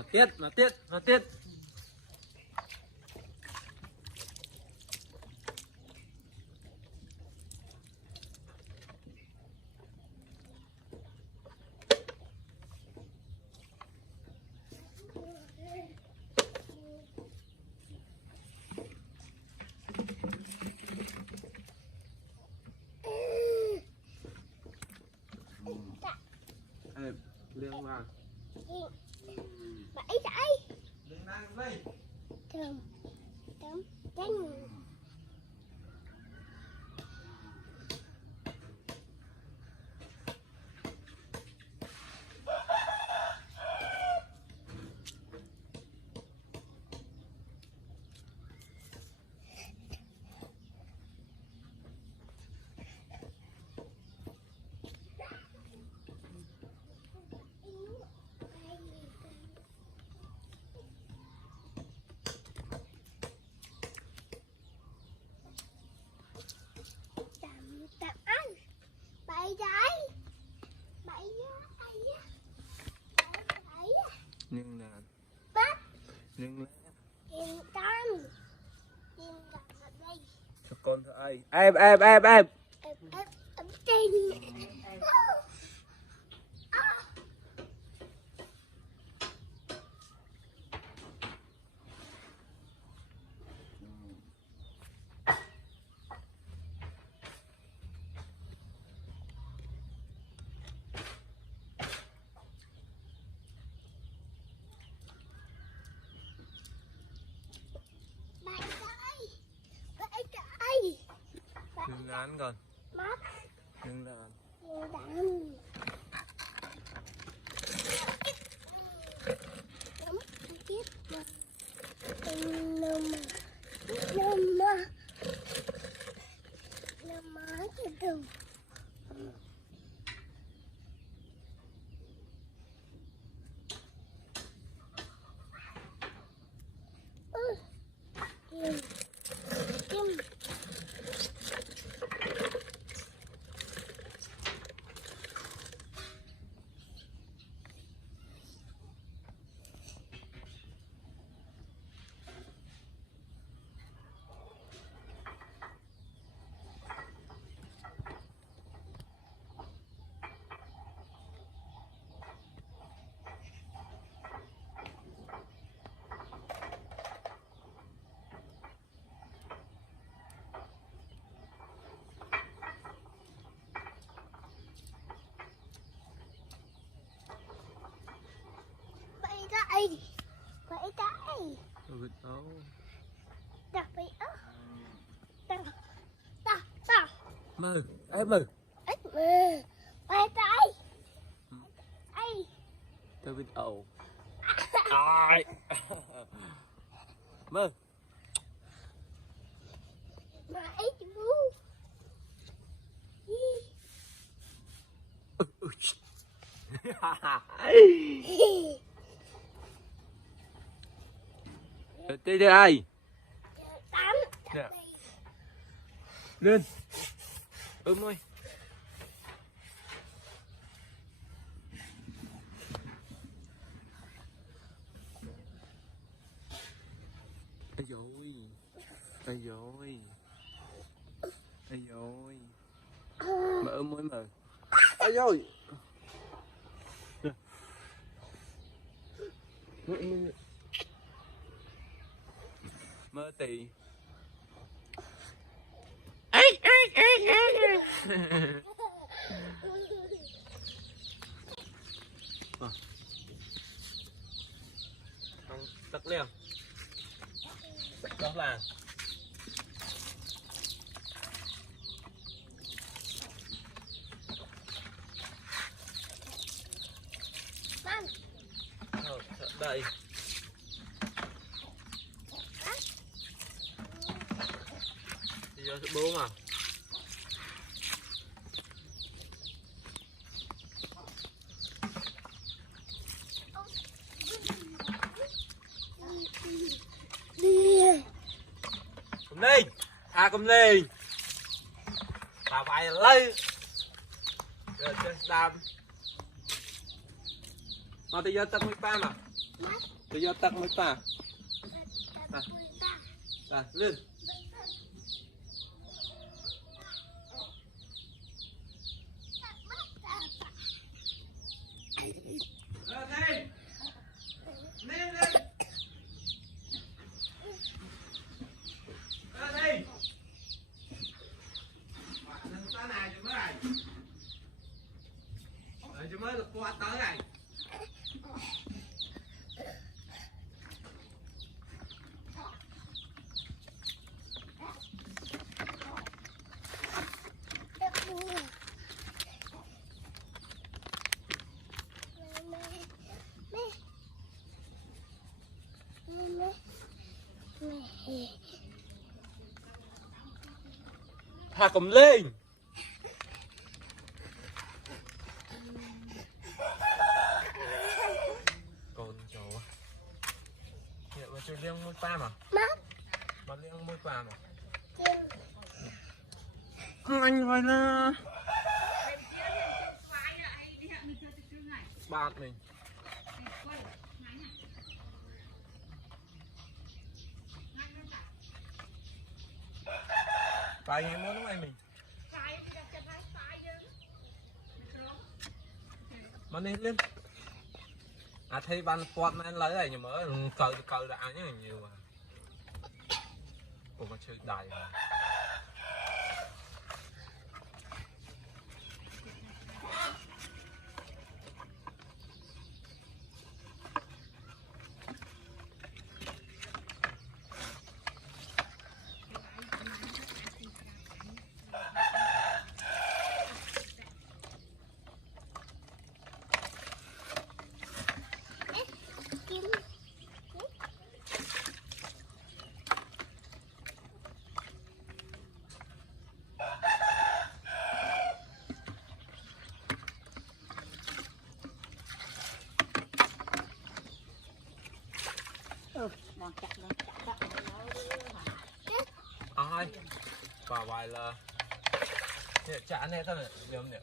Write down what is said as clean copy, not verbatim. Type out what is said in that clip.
Nó tiết. Lương vào. Bảy đây. Lương đang đây. Thơm. Thơm. Chanh. Tạm ăn. Bảy đây. Bảy đây. Bảy. Nhưng là Bắt. nhưng là Tìm con. Tìm con ở đây. cho con thợ ai em Em tìm. đừng ngán còn Mắt. đừng là Đừng đắm tiếp nằm cái đường vậy đây vịt ấu đặc biệt ta mơ em mơ ít mưa vậy đây ai cho vịt ấu ai mơ mà ít mưa đây đây ai tắm nè lên ôm thôi ai rồi ai rồi ai rồi mà ôm mới mà ai rồi mơ tì không tắt liền đó là đây đi vô bố mà cầm lên cầm lên bà phải lấy rồi chơi đam mà bây giờ tao mới ba mà Tôi vô tắc mới pa. Tắt Rồi, lên. Lên. Lên lên. Lên đi. Bạn ta này cho mới này. Rồi cho mới được qua tới này. Thả cầm lên. Con cháu hiện mà chơi liêng môi pa mà mà liêng môi pa mà anh hỏi là bạn mình phải ngày muốn lúc này mình mà lên à thấy ban quạt này lấy này nhưng mà cờ đã nhá nhiều mà cũng mà chơi đầy mà. Ai vào bài là chả này thôi nhầm nhỉ